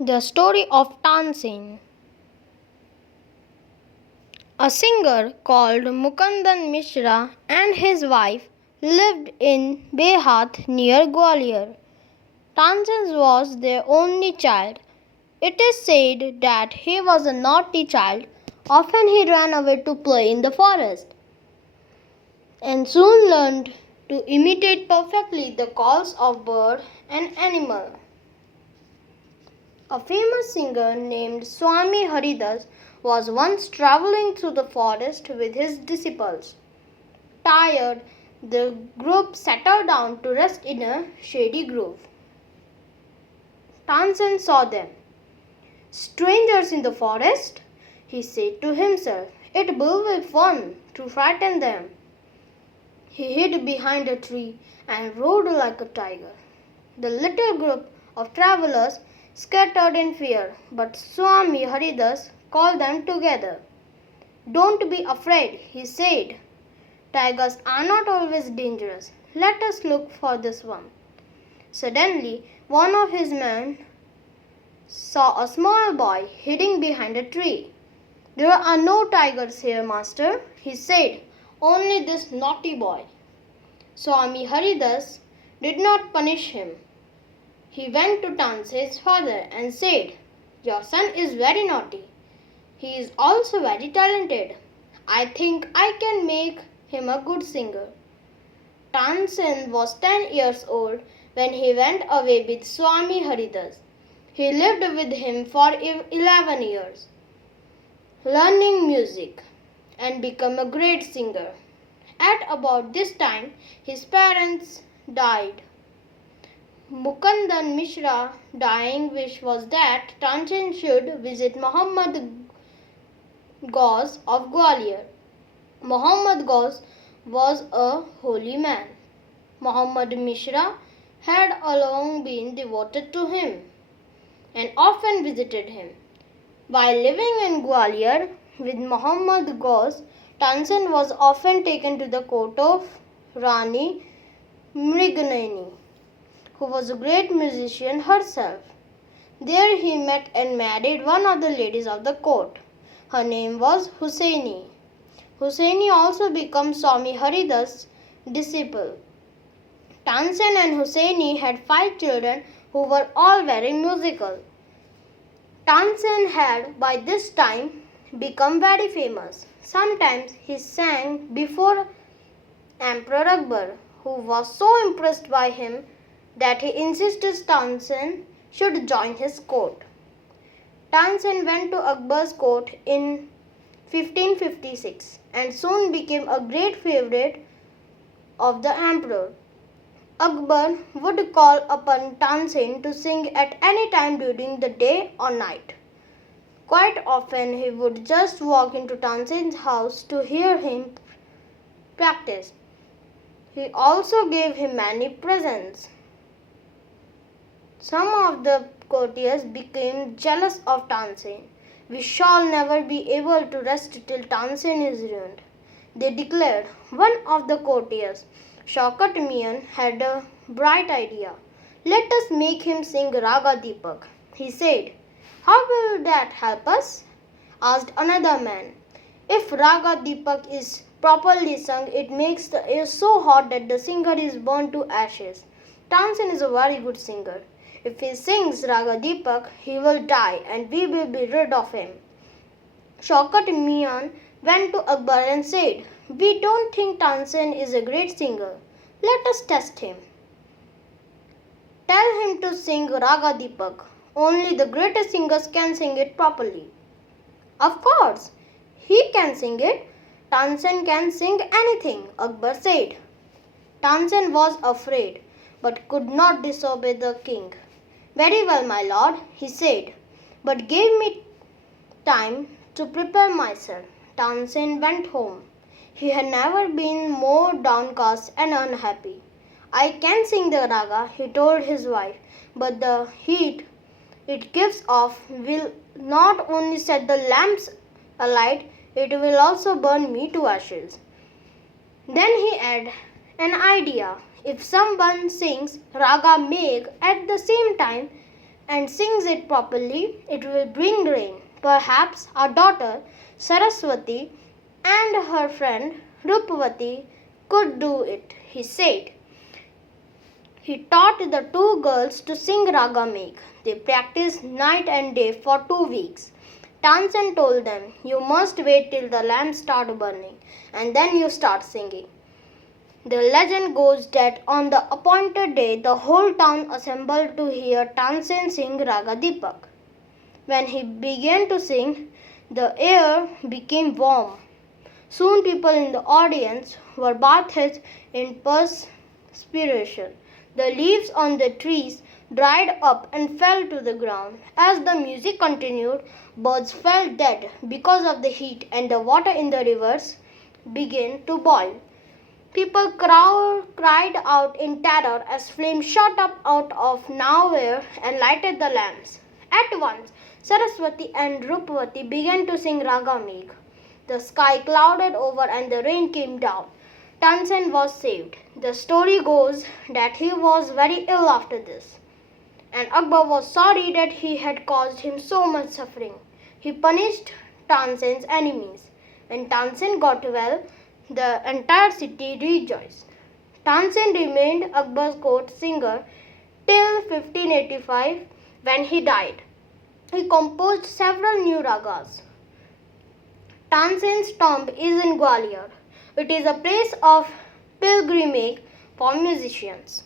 The story of Tansen. A singer called Mukundan Mishra and his wife lived in Behat near Gwalior. Tansen was their only child. It is said that he was a naughty child. Often he ran away to play in the forest and soon learned to imitate perfectly the calls of bird and animal. A famous singer named Swami Haridas was once traveling through the forest with his disciples. Tired, the group settled down to rest in a shady grove. Tansen saw them. Strangers in the forest, he said to himself. It will be fun to frighten them. He hid behind a tree and roared like a tiger. The little group of travelers scattered in fear, but Swami Haridas called them together. Don't be afraid, he said. Tigers are not always dangerous. Let us look for this one. Suddenly, one of his men saw a small boy hiding behind a tree. There are no tigers here, master, he said. Only this naughty boy. Swami Haridas did not punish him. He went to Tansen's father and said, Your son is very naughty. He is also very talented. I think I can make him a good singer. Tansen was 10 years old when he went away with Swami Haridas. He lived with him for 11 years, learning music and became a great singer. At about this time, his parents died. Mukundan Mishra's dying wish was that Tansen should visit Muhammad Ghaus of Gwalior. Muhammad Ghaus was a holy man. Muhammad Mishra had long been devoted to him and often visited him. While living in Gwalior with Muhammad Ghaus, Tansen was often taken to the court of Rani Mriganani, who was a great musician herself. There he met and married one of the ladies of the court. Her name was Hussaini. Hussaini also became Swami Haridas' disciple. Tansen and Hussaini had 5 children who were all very musical. Tansen had by this time become very famous. Sometimes he sang before Emperor Akbar, who was so impressed by him that he insisted Tansen should join his court. Tansen went to Akbar's court in 1556 and soon became a great favorite of the emperor. Akbar would call upon Tansen to sing at any time during the day or night. Quite often he would just walk into Tansen's house to hear him practice. He also gave him many presents. Some of the courtiers became jealous of Tansen. We shall never be able to rest till Tansen is ruined, they declared. One of the courtiers, Shaukat Mian, had a bright idea. Let us make him sing Raga Deepak, he said. How will that help us? Asked another man. If Raga Deepak is properly sung, it makes the air so hot that the singer is burned to ashes. Tansen is a very good singer. If he sings Raga Deepak, he will die and we will be rid of him. Shaukat Mian went to Akbar and said, We don't think Tansen is a great singer. Let us test him. Tell him to sing Raga Deepak. Only the greatest singers can sing it properly. Of course, he can sing it. Tansen can sing anything, Akbar said. Tansen was afraid, but could not disobey the king. Very well, my lord, he said, but give me time to prepare myself. Tansen went home. He had never been more downcast and unhappy. I can sing the raga, he told his wife, but the heat it gives off will not only set the lamps alight, it will also burn me to ashes. Then he had an idea. If someone sings Raga Megh at the same time and sings it properly, it will bring rain. Perhaps our daughter Saraswati and her friend Rupavati could do it, he said. He taught the two girls to sing Raga Megh. They practiced night and day for 2 weeks. Tansen told them, "You must wait till the lamps start burning, and then you start singing." The legend goes that on the appointed day, the whole town assembled to hear Tansen sing Raga Deepak. When he began to sing, the air became warm. Soon people in the audience were bathed in perspiration. The leaves on the trees dried up and fell to the ground. As the music continued, birds fell dead because of the heat, and the water in the rivers began to boil. People cried out in terror as flames shot up out of nowhere and lighted the lamps. At once, Saraswati and Rupavati began to sing Raga Megh. The sky clouded over and the rain came down. Tansen was saved. The story goes that he was very ill after this, and Akbar was sorry that he had caused him so much suffering. He punished Tansen's enemies. When Tansen got well, the entire city rejoiced. Tansen remained Akbar's court singer till 1585 when he died. He composed several new ragas. Tansen's tomb is in Gwalior. It is a place of pilgrimage for musicians.